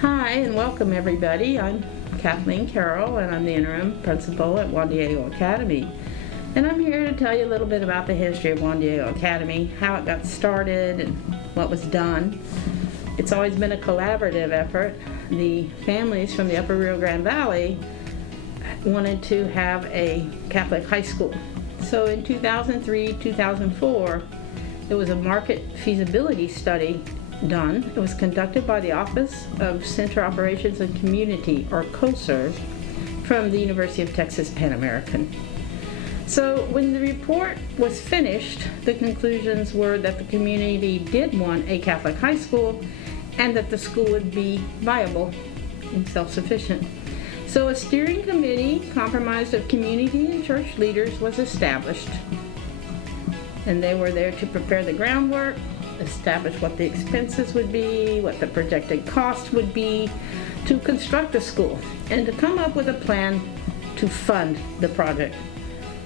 Hi and welcome everybody. I'm Kathleen Carroll and I'm the interim principal at Juan Diego Academy. And I'm here to tell you a little bit about the history of Juan Diego Academy, how it got started and what was done. It's always been a collaborative effort. The families from the Upper Rio Grande Valley wanted to have a Catholic high school. So in 2003-2004, it was a market feasibility study done. It was conducted by the Office of Center Operations and Community, or COSERV, from the University of Texas Pan American. So when the report was finished, the conclusions were that the community did want a Catholic high school and that the school would be viable and self-sufficient. So a steering committee comprised of community and church leaders was established, and they were there to prepare the groundwork, establish what the expenses would be, what the projected cost would be to construct the school, and to come up with a plan to fund the project.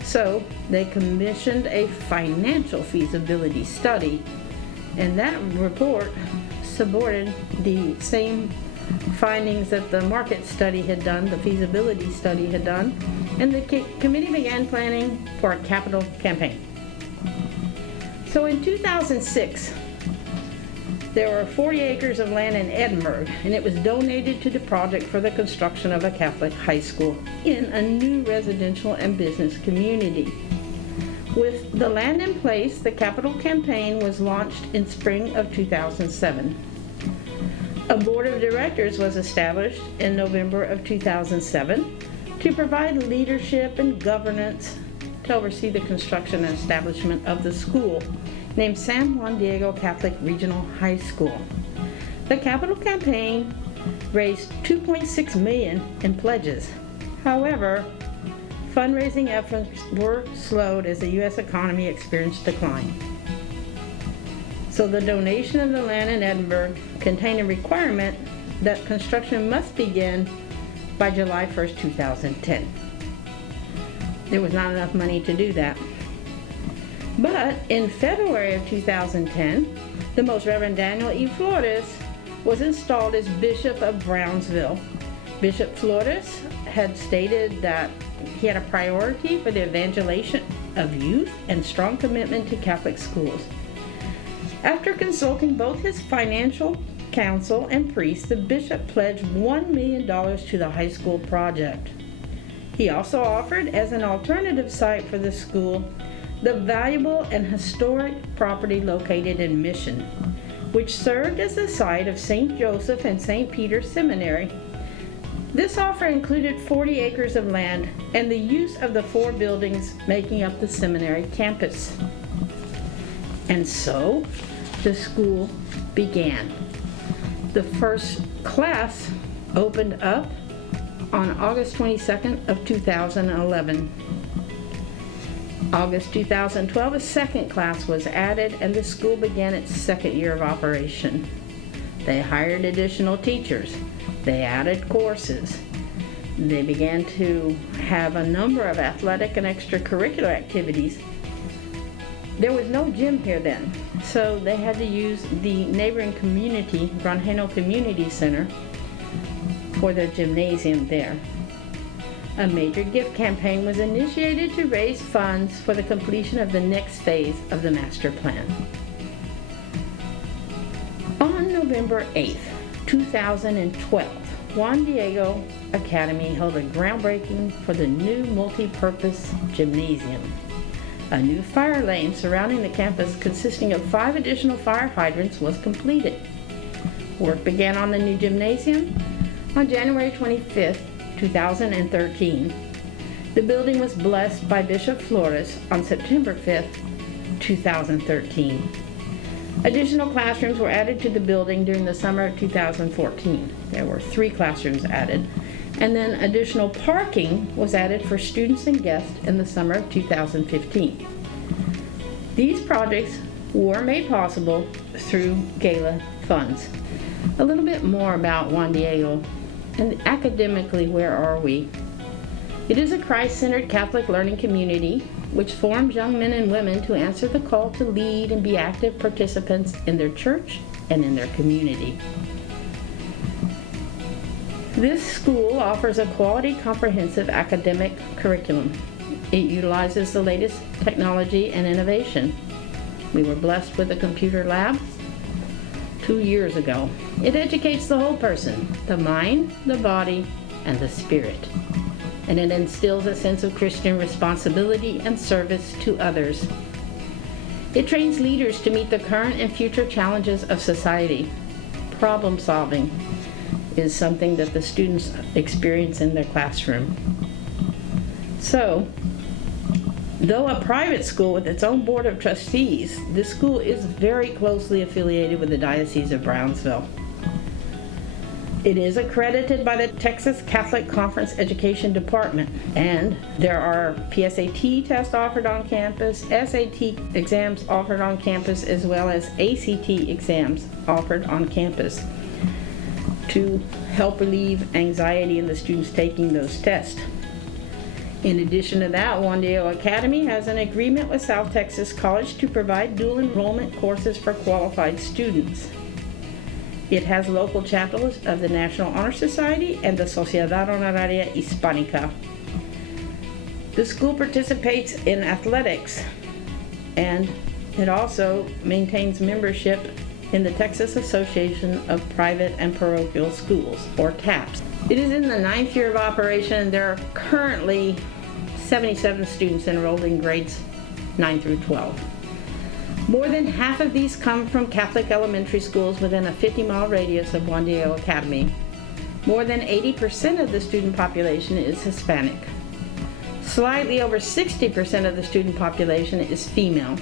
So they commissioned a financial feasibility study, and that report supported the same findings that the market study had done, the feasibility study had done, and the committee began planning for a capital campaign. So in 2006, there were 40 acres of land in Edinburgh, and it was donated to the project for the construction of a Catholic high school in a new residential and business community. With the land in place, the capital campaign was launched in spring of 2007. A board of directors was established in November of 2007 to provide leadership and governance to oversee the construction and establishment of the school, named San Juan Diego Catholic Regional High School. The capital campaign raised $2.6 million in pledges. However, fundraising efforts were slowed as the U.S. economy experienced decline. So the donation of the land in Edinburgh contained a requirement that construction must begin by July 1st, 2010. There was not enough money to do that. But in February of 2010, the Most Reverend Daniel E. Flores was installed as Bishop of Brownsville. Bishop Flores had stated that he had a priority for the evangelization of youth and strong commitment to Catholic schools. After consulting both his financial counsel and priests, the bishop pledged $1 million to the high school project. He also offered, as an alternative site for the school, the valuable and historic property located in Mission, which served as the site of St. Joseph and St. Peter Seminary. This offer included 40 acres of land and the use of the 4 buildings making up the seminary campus. And so, the school began. The first class opened up on August 22nd of 2011. August 2012, a second class was added and the school began its second year of operation. They hired additional teachers. They added courses. They began to have a number of athletic and extracurricular activities. There was no gym here then, so they had to use the neighboring community, Granjeno Community Center, for their gymnasium there. A major gift campaign was initiated to raise funds for the completion of the next phase of the master plan. On November 8th, 2012, Juan Diego Academy held a groundbreaking for the new multi-purpose gymnasium. A new fire lane surrounding the campus consisting of 5 additional fire hydrants was completed. Work began on the new gymnasium on January 25th, 2013. The building was blessed by Bishop Flores on September 5th, 2013. Additional classrooms were added to the building during the summer of 2014. There were 3 classrooms added, and then additional parking was added for students and guests in the summer of 2015. These projects were made possible through gala funds. A little bit more about Juan Diego. And academically, where are we? It is a Christ-centered Catholic learning community which forms young men and women to answer the call to lead and be active participants in their church and in their community. This school offers a quality, comprehensive academic curriculum. It utilizes the latest technology and innovation. We were blessed with a computer lab 2 years ago. It educates the whole person, the mind, the body, and the spirit. And it instills a sense of Christian responsibility and service to others. It trains leaders to meet the current and future challenges of society. Problem solving is something that the students experience in their classroom. So, though a private school with its own board of trustees, this school is very closely affiliated with the Diocese of Brownsville. It is accredited by the Texas Catholic Conference Education Department, and there are PSAT tests offered on campus, SAT exams offered on campus, as well as ACT exams offered on campus to help relieve anxiety in the students taking those tests. In addition to that, Juan Diego Academy has an agreement with South Texas College to provide dual enrollment courses for qualified students. It has local chapters of the National Honor Society and the Sociedad Honoraria Hispanica. The school participates in athletics, and it also maintains membership in the Texas Association of Private and Parochial Schools, or TAPS. It is in the 9th year of operation, and there are currently 77 students enrolled in grades 9 through 12. More than half of these come from Catholic elementary schools within a 50-mile radius of Juan Diego Academy. More than 80% of the student population is Hispanic. Slightly over 60% of the student population is female.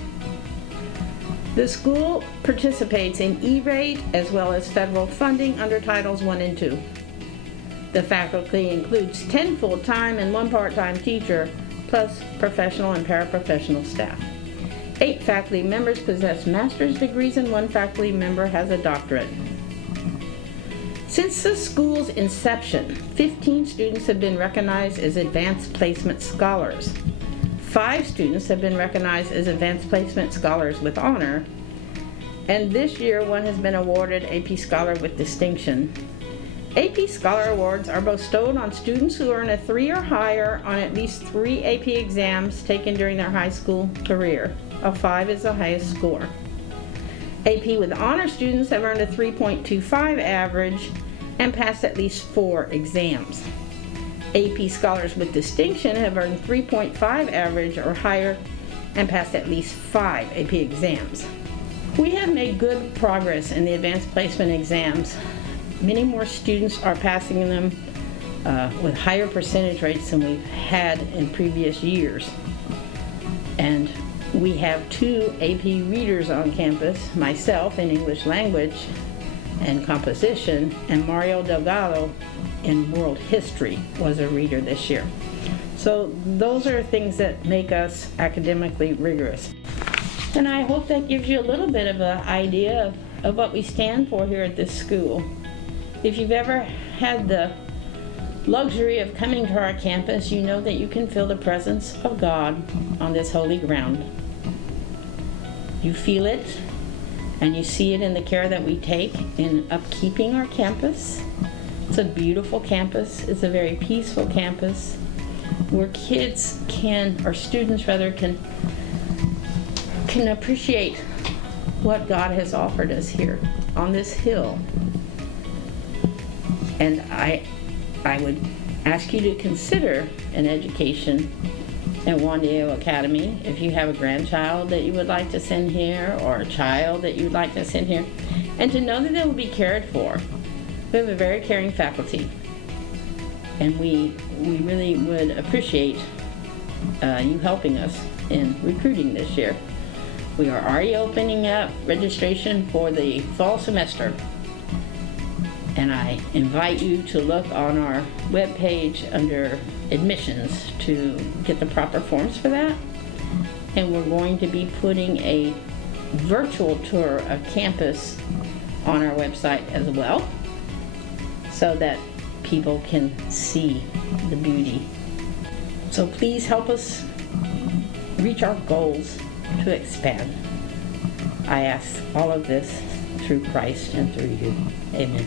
The school participates in E-rate as well as federal funding under Titles I and II. The faculty includes 10 full-time and 1 part-time teacher, plus professional and paraprofessional staff. 8 faculty members possess master's degrees and 1 faculty member has a doctorate. Since the school's inception, 15 students have been recognized as Advanced Placement Scholars. 5 students have been recognized as Advanced Placement Scholars with honor, and this year 1 has been awarded AP Scholar with distinction. AP Scholar Awards are bestowed on students who earn a 3 or higher on at least 3 AP exams taken during their high school career. A 5 is the highest score. AP with honor students have earned a 3.25 average and passed at least 4 exams. AP Scholars with distinction have earned 3.5 average or higher and passed at least 5 AP exams. We have made good progress in the advanced placement exams. Many more students are passing them with higher percentage rates than we've had in previous years. And we have 2 AP readers on campus, myself in English language and composition, and Mario Delgado in world history was a reader this year. So those are things that make us academically rigorous. And I hope that gives you a little bit of an idea of what we stand for here at this school. If you've ever had the luxury of coming to our campus, you know that you can feel the presence of God on this holy ground. You feel it, and you see it in the care that we take in upkeeping our campus. It's a beautiful campus. It's a very peaceful campus where kids or students rather, can appreciate what God has offered us here on this hill. And I would ask you to consider an education at Juan Diego Academy if you have a grandchild that you would like to send here, or a child that you would like to send here, and to know that they will be cared for. We have a very caring faculty, and we really would appreciate you helping us in recruiting this year. We are already opening up registration for the fall semester, and I invite you to look on our webpage under admissions to get the proper forms for that. And we're going to be putting a virtual tour of campus on our website as well, so that people can see the beauty. So please help us reach our goals to expand. I ask all of this through Christ and through you. Amen.